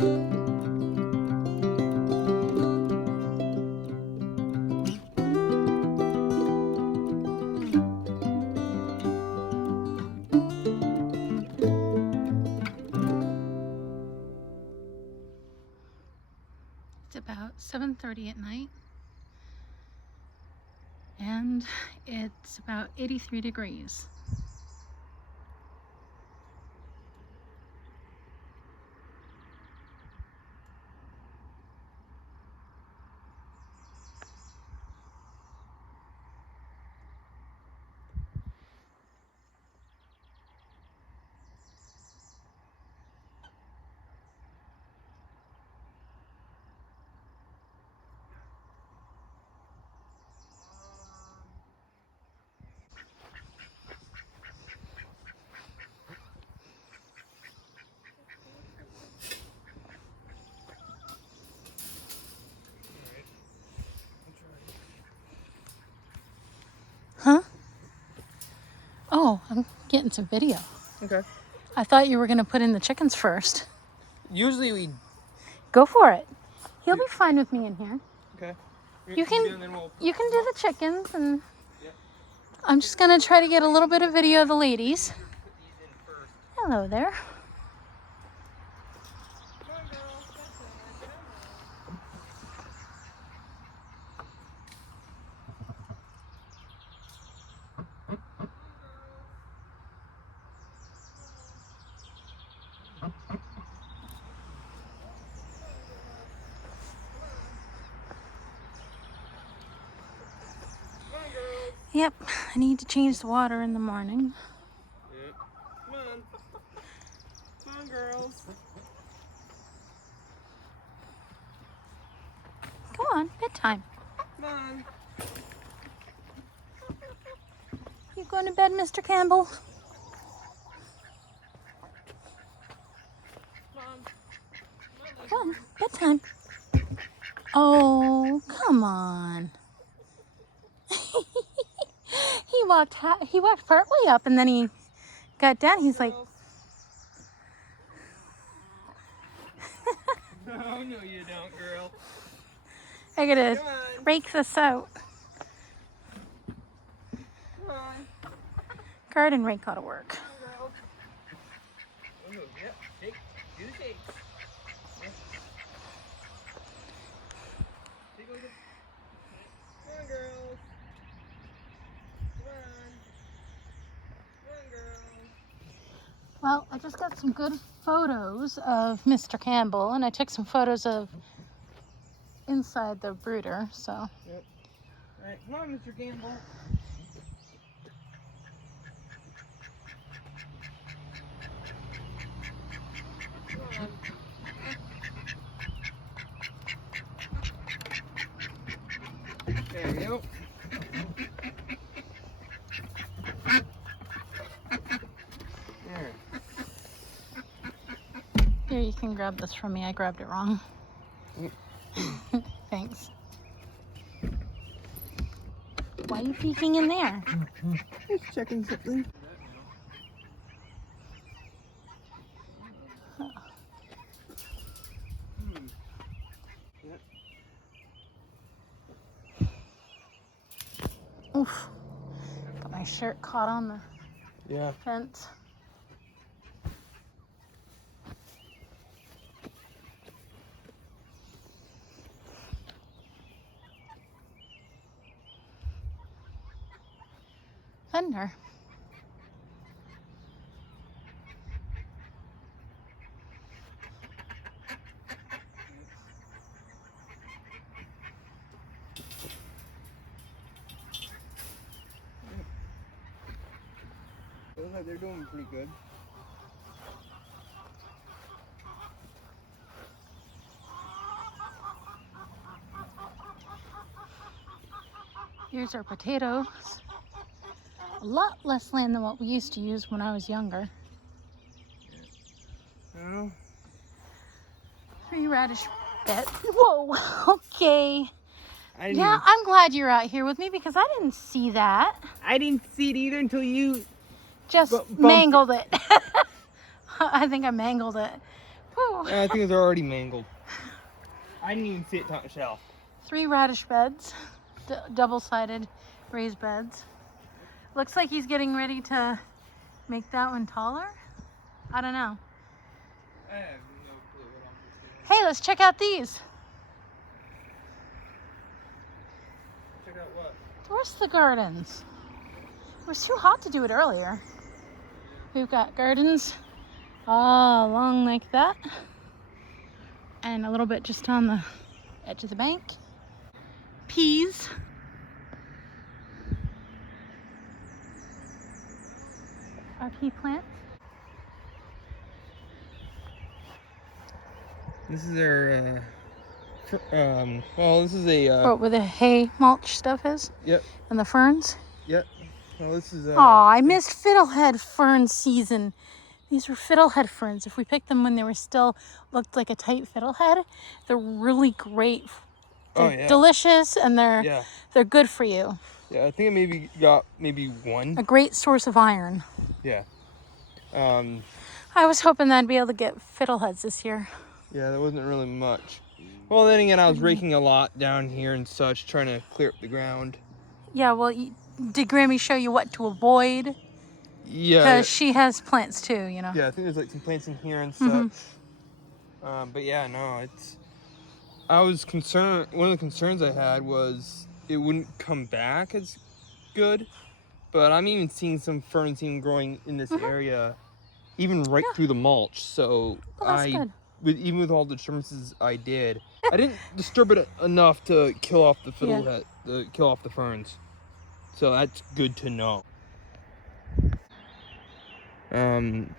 It's about 7:30 at night, and it's about 83 degrees. Huh? Oh, I'm getting some video. Okay. I thought you were going to put in the chickens first. Usually we... Go for it. He'll be fine with me in here. Okay. You can do the chickens, and I'm just going to try to get a little bit of video of the ladies. Hello there. Yep, I need to change the water in the morning. Yep. Come on. Come on, girls. Come on, bedtime. Come on. You going to bed, Mr. Campbell? Come on, bedtime. Oh, come on. He walked partway up, and then he got down. He's like, Oh, no you don't, girl. I gotta rake this out. Come on. Garden rake ought to work. Girl. Oh, yep. Shake. Do the shake. Yep. Shake a little bit. Come on, girls. Come on. Come on, girls. Well, I just got some good photos of Mr. Campbell, and I took some photos of inside the brooder, so. Yep. All right, come on, Mr. Campbell. Come on. There you go. There. Here, you can grab this from me. I grabbed it wrong. Thanks. Why are you peeking in there? Just checking something. Oof. Got my shirt caught on the fence. Thunder. Looks like they're doing pretty good. Here's our potatoes. A lot less land than what we used to use when I was younger. Oh. 3 radish bed. Whoa, okay. Yeah, I'm glad you're out here with me because I didn't see that. I didn't see it either until you just mangled it. I think I mangled it. Whew. I think they're already mangled. I didn't even see it top shelf. 3 radish beds, double-sided raised beds. Looks like he's getting ready to make that one taller. I don't know. I have no clue what I'm doing. Hey, let's check out these. Check out what? Where's the gardens? It was too hot to do it earlier. We've got gardens all along like that. And a little bit just on the edge of the bank. Peas. Our pea plants. This is their, well, this is a, Oh, where the hay mulch stuff is? Yep. And the ferns? Yep. Well, this is, Aw, I missed fiddlehead fern season. These were fiddlehead ferns. If we picked them when they were still looked like a tight fiddlehead, they're really great. They're delicious and they're good for you. Yeah, I think I maybe got one. A great source of iron. Yeah. I was hoping I'd be able to get fiddleheads this year. Yeah, there wasn't really much. Well, then again, I was raking a lot down here and such, trying to clear up the ground. Yeah, well, did Grammy show you what to avoid? Yeah. Because she has plants too, you know. Yeah, I think there's like some plants in here and such. But yeah, no, I was concerned, one of the concerns I had was it wouldn't come back as good. But I'm even seeing some ferns even growing in this area, even right through the mulch. So that's good. Even with all the disturbances I did, I didn't disturb it enough to kill off the fiddlehead, kill off the ferns. So that's good to know.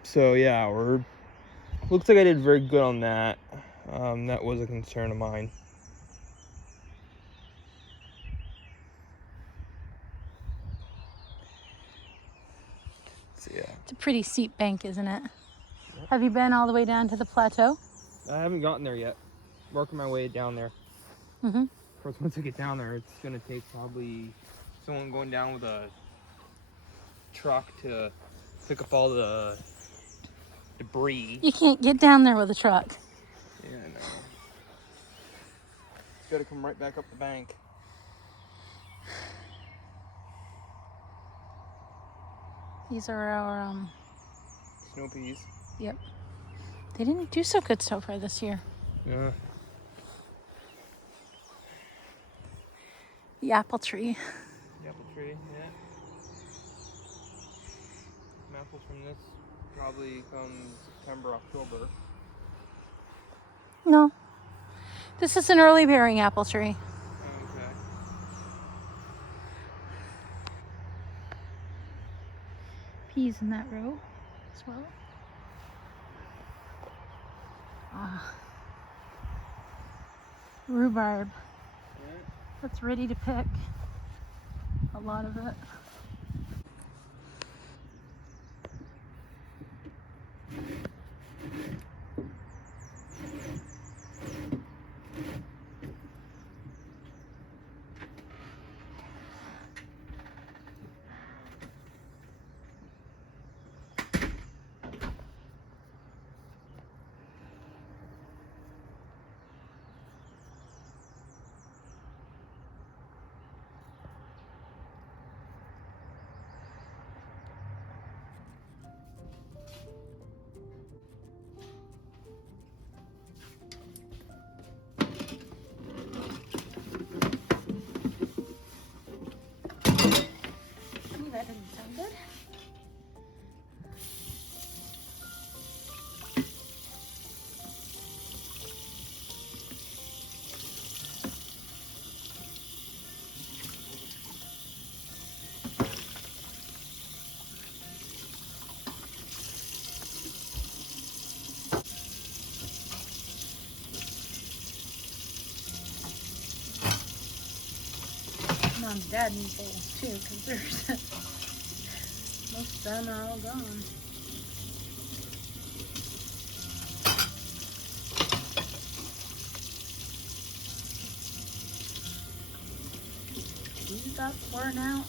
So yeah, looks like I did very good on that. That was a concern of mine. So, yeah. It's a pretty steep bank, isn't it? Yep. Have you been all the way down to the plateau? I haven't gotten there yet. Working my way down there. Of course, once I get down there, it's gonna take probably someone going down with a truck to pick up all the debris. You can't get down there with a truck. Yeah, I know. It's gotta come right back up the bank. These are our snow peas. Yep. They didn't do so good so far this year. Yeah. The apple tree. The apple tree, yeah. Some apples from this probably come September, October. No. This is an early bearing apple tree. Okay. Peas in that row as well. Rhubarb. Yeah. That's ready to pick. A lot of it. That doesn't sound good. Mom and Dad need bowls too, because there's most of them are all gone. These got worn out.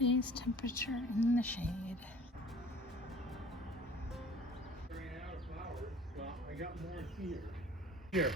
Today's temperature in the shade. Ran out of flowers. Well, I got more here. Here.